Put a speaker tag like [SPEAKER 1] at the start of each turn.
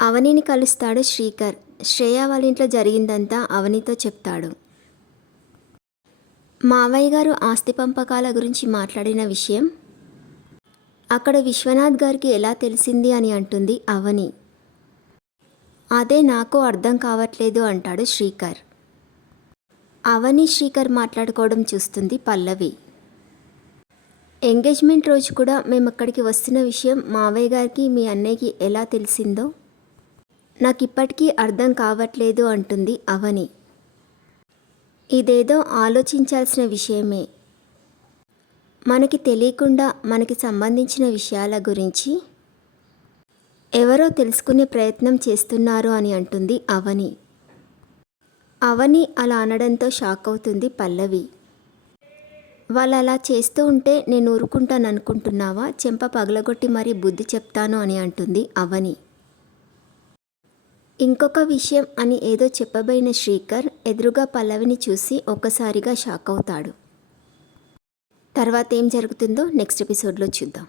[SPEAKER 1] అవనిని కలుస్తాడు శ్రీకర్. శ్రేయ వాళ్ళ ఇంట్లో జరిగిందంతా అవనితో చెప్తాడు. మావయ్య గారు ఆస్తి పంపకాల గురించి మాట్లాడిన విషయం? అక్కడ విశ్వనాథ్ గారికి ఎలా తెలిసింది అని అంటుంది అవని. అదే నాకు అర్థం కావట్లేదు అంటాడు శ్రీకర్. అవని శ్రీకర్ మాట్లాడుకోవడం చూస్తుంది పల్లవి. ఎంగేజ్మెంట్ రోజు కూడా మేము అక్కడికి వస్తున్న విషయం మావయ్య గారికి మీ అన్నయ్యకి ఎలా తెలిసిందో? నాకు ఇప్పటికీ అర్థం కావట్లేదు అంటుంది అవని. ఇదేదో ఆలోచించాల్సిన విషయమే. మనకి తెలియకుండా మనకి సంబంధించిన విషయాల గురించి ఎవరో తెలుసుకునే ప్రయత్నం చేస్తున్నారు అని అంటుంది అవని. అవని అలా అనడంతో షాక్ అవుతుంది పల్లవి. వాళ్ళు అలా చేస్తూ ఉంటే నేను ఊరుకుంటాను అనుకుంటున్నావా చెంప పగలగొట్టి మరీ బుద్ధి చెప్తాను అని అంటుంది అవని. ఇంకొక విషయం అని ఏదో చెప్పబోయిన శ్రీకర్ ఎదురుగా పల్లవిని చూసి ఒక్కసారిగా షాక్ అవుతాడు. తర్వాత ఏం జరుగుతుందో నెక్స్ట్ ఎపిసోడ్లో చూద్దాం.